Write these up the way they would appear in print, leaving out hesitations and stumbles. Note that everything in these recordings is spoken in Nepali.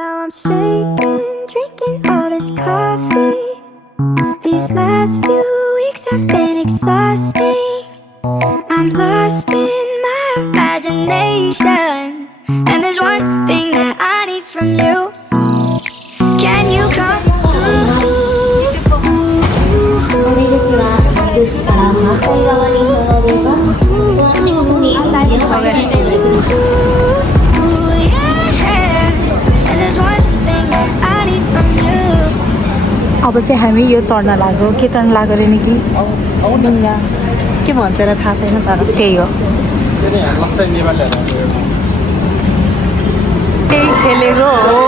Now I'm shaking, drinking all this coffee. These last few weeks have been exhausting. I'm lost in my imagination, and there's one thing that I need from you. Can you come through? お出口は出口から反対側に並べます。お足元にお気をつけください。 Ooh, yeah. And there's one thing that I need from you. अब चाहिँ हामी यो चढ्न लाग्यो के चढ्न लाग्यो रे नि कि के भन्छ र थाहा छैन तर त्यही हो त्यही खेलेको हो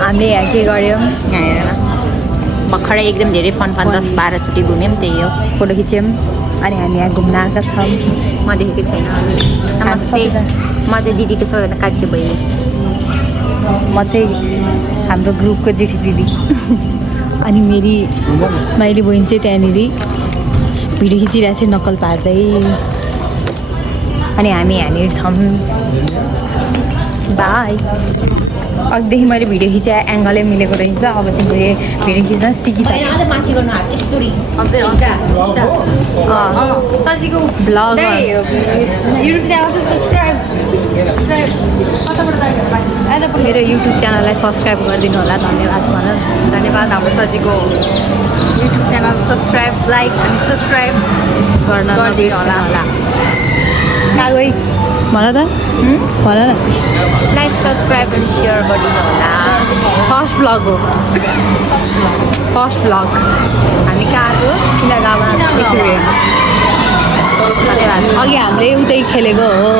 हामीले यहाँ के गर्यौँ यहाँ हेर न भर्खरै एकदम धेरै फन 10-12 चोटि घुम्यौँ त्यही हो फोटो खिच्यौँ अनि हामी यहाँ घुम्न आएका छौँ म देखेको छैन नमस्ते म चाहिँ दिदीको सबैभन्दा कान्छी बहिनी म चाहिँ हाम्रो ग्रुपको जेठी दिदी अनि मेरी माइली बहिनी चाहिँ त्यहाँनिर भिडियो खिचिरहेको छ नक्कल पार्दै अनि हामी यहाँनिर छौँ बाई अघिदेखि मैले भिडियो खिचाए एङ्गलै मिलेको रहेछ अब चाहिँ मैले भिडियो खिच्न सिकिसकेँ अझ माथि गर्नु हात स्टोरी सजिलो ब्लग युट्युब च्यानल सब्सक्राइब मेरो युट्युब च्यानललाई सब्सक्राइब गरिदिनु होला धन्यवाद भन धन्यवाद हाम्रो सजिलो युट्युब च्यानल सब्सक्राइब लाइक अनि सब्सक्राइब गर्न गरिदिनु होला गई भन त भन न लाइक सब्सक्राइब अनि सेयर गरिदिनु होला फर्स्ट भ्लग हो फर्स्ट भ्लग हामी कहाँ आएको सिनागामा धन्यवाद अघि हामीले उतै खेलेको हो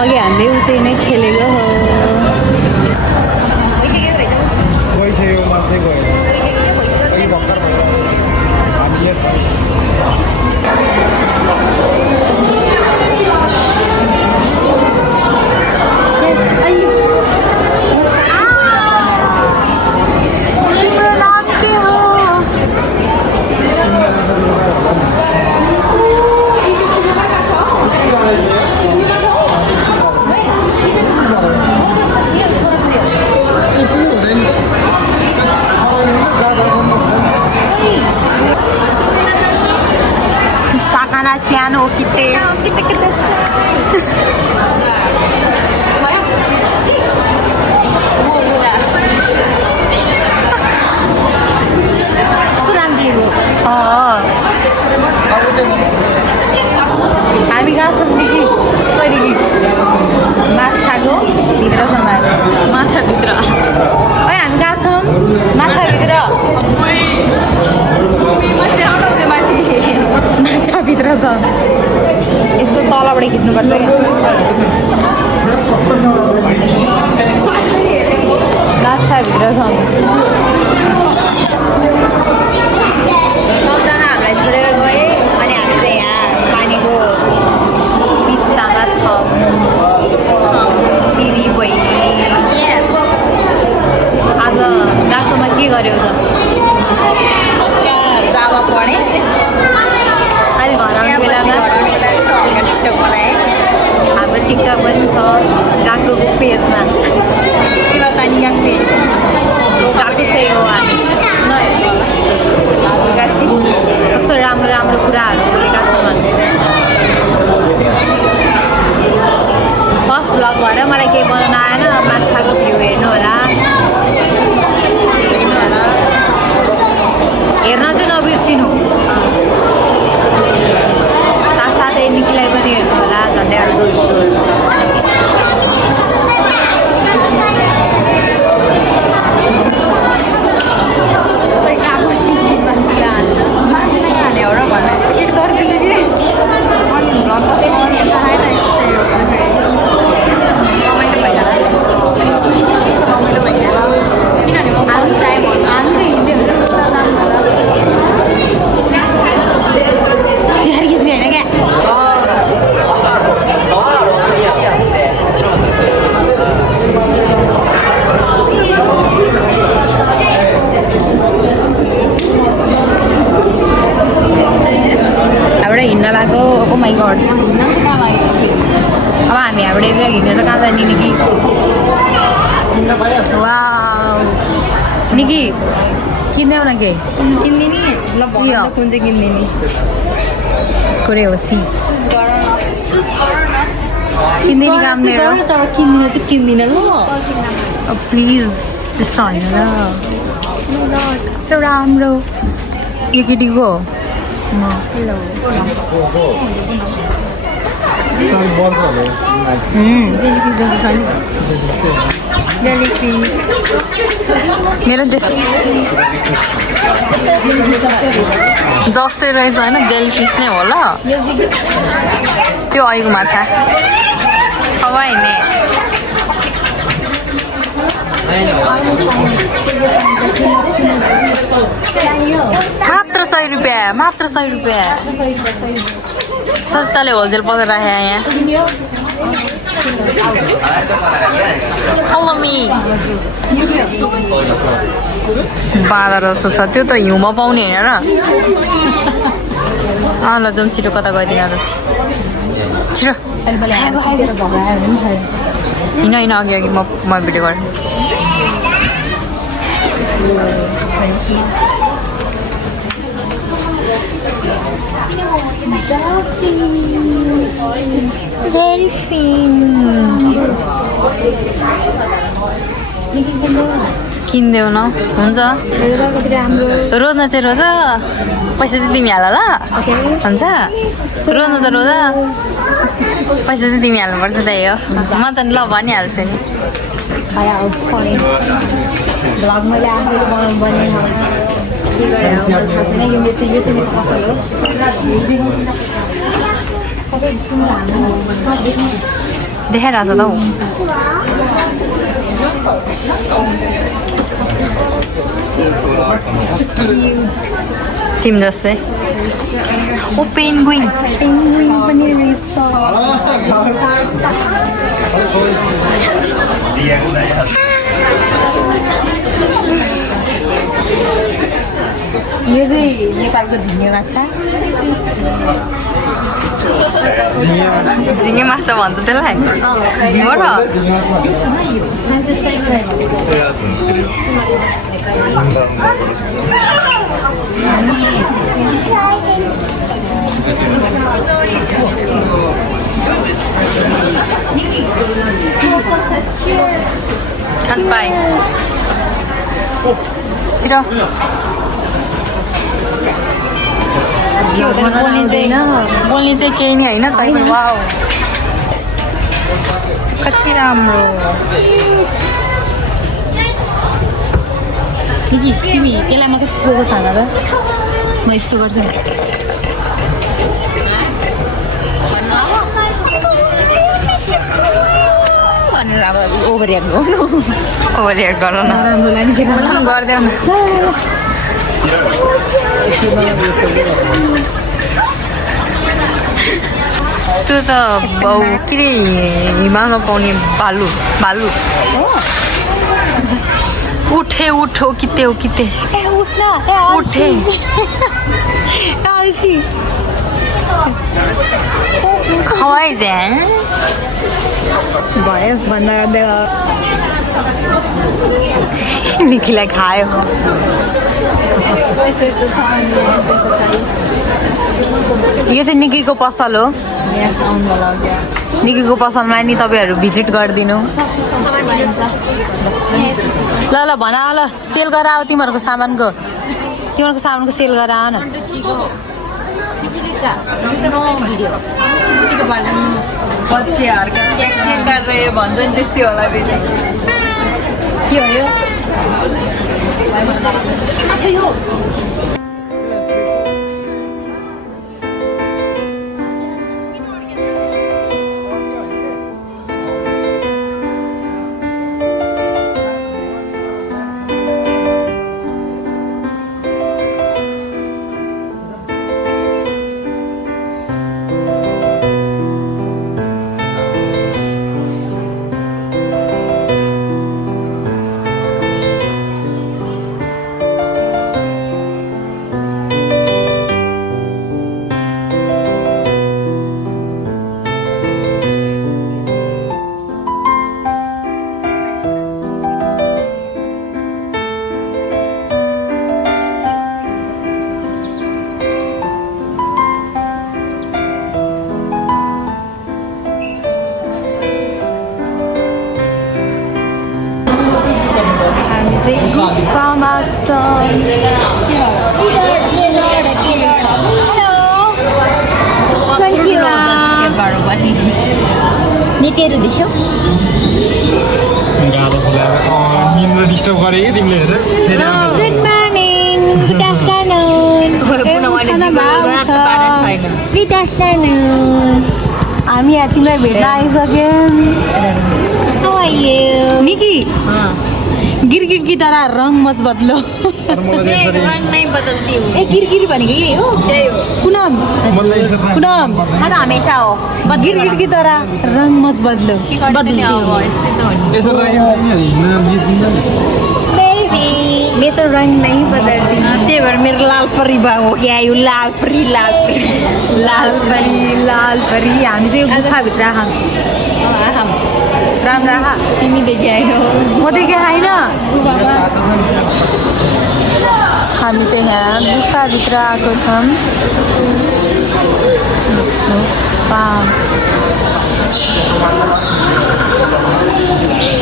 अघि हामीले उतै नै खेलेको हो Ciano kita हामी कहाँ छौँ कि कहिले कि माछाको भित्रसम्म माछाभित्र है हामी कहाँ छौँ माछाभित्र माछाभित्र छ यस्तो तलबाट खिच्नुपर्छ माछाभित्र छ सबजना हामीलाई छोडेर गए अनि हामी चाहिँ यहाँ पानीको बिचमा छौँ दिदी बहिनी आज डाक्टरमा के गर्यो त जावा पढेँ अनि घर आउने बेलामा टिकटक बनाएँ हाम्रो टिकटक पनि छ डाक्टरको पेजमा तानिगाङ पेज गएको चाहिँ हो हामी कस्तो राम्रो राम्रो कुराहरू बोलेका छौँ भने फर्स्ट भ्लग भएर मलाई केही बनाउन आएन माछाको भ्यू हेर्नु होला हेर्न चाहिँ नबिर्सिनु साथसाथै निक्लाई पनि हेर्नु होला धन्यवाद नि निकी वाउ निकी किन्देऊ न के किन्दिनी ल भन यो। त कुन चाहिँ किन्दिनी कुरै हो सी किन्दिनी काम मेरो तर किन्दिन चाहिँ किन्दिन ल प्लिज त्यस्तो होइन र कस्तो राम्रो यो केटीको हेलो मेरो त्यस्तो जस्तै रहेछ होइन जेली फिस नै हो ल त्यो अहिलेको माछा हवाई ने मात्र 100 रुपियाँ मात्र 100 रुपियाँ सस्ताले होलसेल पसेर राखे यहाँ हेलो मी बाँदर जस्तो छ त्यो त हिउँमा पाउने होइन र ल जाउँ छिटो कता गइदिन र छिटो हिँड हिँड अघि अघि म भिडियो गरेँ किनिदेऊ न हुन्छ रोज्न चाहिँ रोज पैसा चाहिँ तिमी हाल ल हुन्छ रोज्नु त रोज पैसा चाहिँ तिमी हाल्नुपर्छ त्यही हो म त ल भनिहाल्छु नि भ्लग मैले आफैले बनाउनु पर्ने के गरेर थाहा छैन यो चाहिँ मेरो पसल हो सबै तिम्रो हाल्नु देखाइरहेको छ त हौ तिमी जस्तै ओ पेन्गुइन पनि रहेछ यो चाहिँ नेपालको झिङ्गे माछा झिङ्गे माछा भन्छ त्यसलाई हो र छटपाई छिटो बोल्ने चाहिँ केही नै होइन तै पनि वाउ कति राम्रो तिमी त्यसलाई मात्रै फोकस हाल र म यस्तो गर्छु भनेर अब ओभर रियाक्ट गर्नु ओभर रियाक्ट गर न नराम्रो लाग्ने गरिदेऊ न त्यो त के अरे हिमालमा पाउने भालु भालु उठे उठो किते हो किते उठे खवाइ जाए भयो भन्दा गर्दै निकीलाई खायो यो चाहिँ निकीको पसल हो निकीको पसलमा नि तपाईँहरू भिजिट गरिदिनु ल ल भन ल सेल गरेर आऊ तिमीहरूको सामानको सेल गरेर आऊ न भन्छ नि त्यस्तै होला फेरि के हो यो from outside. नितेहरू दिसौ गाह्रो खोलाएर निन्द्रा डिस्टर्ब गरे कि तिमीले हेर good morning good afternoon good afternoon हामी यहाँ तिमीलाई भेट्न आइसक्यौँ निकी गिरगिट की तरह रङ मत बदलो ए गिरगिट भनेको यही हो पुनम पुनम हमेशा हो गिरगिट की तरह रङ मत बदलो मैं तो रंग नहीं बदलती त्यही भएर मेरो लाल परी हो क्या यो लाल परी हामी चाहिँ गुफाभित्र आँखाम राम्रा तिमी देखि आएनौ म देखि आइन हामी चाहिँ यहाँ गुफाभित्र आएको छौँ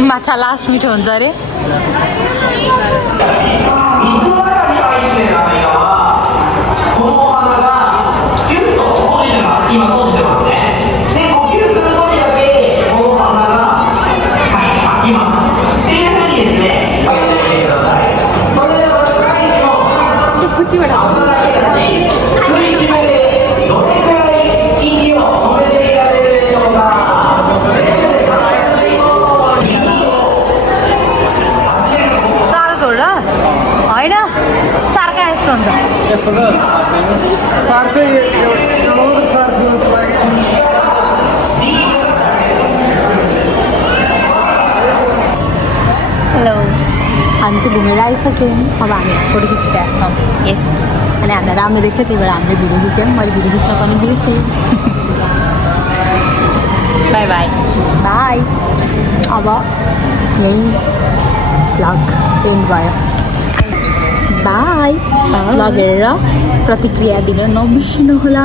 माछा लास्ट मिठो हुन्छ अरे हेलो हामी चाहिँ घुमेर आइसक्यौँ अब हामी फोटो खिचिरहेको छौँ यस अनि हामीलाई राम्रो देख्यो त्यही भएर हामीले भिडियो खिच्यौँ मैले भिडियो खिच्न पनि बिर्सेँ बाई बाई बाई अब यही भ्लग एन्ड भयो बाई भ्लग हेरेर प्रतिक्रिया दिन नबिर्सिनु होला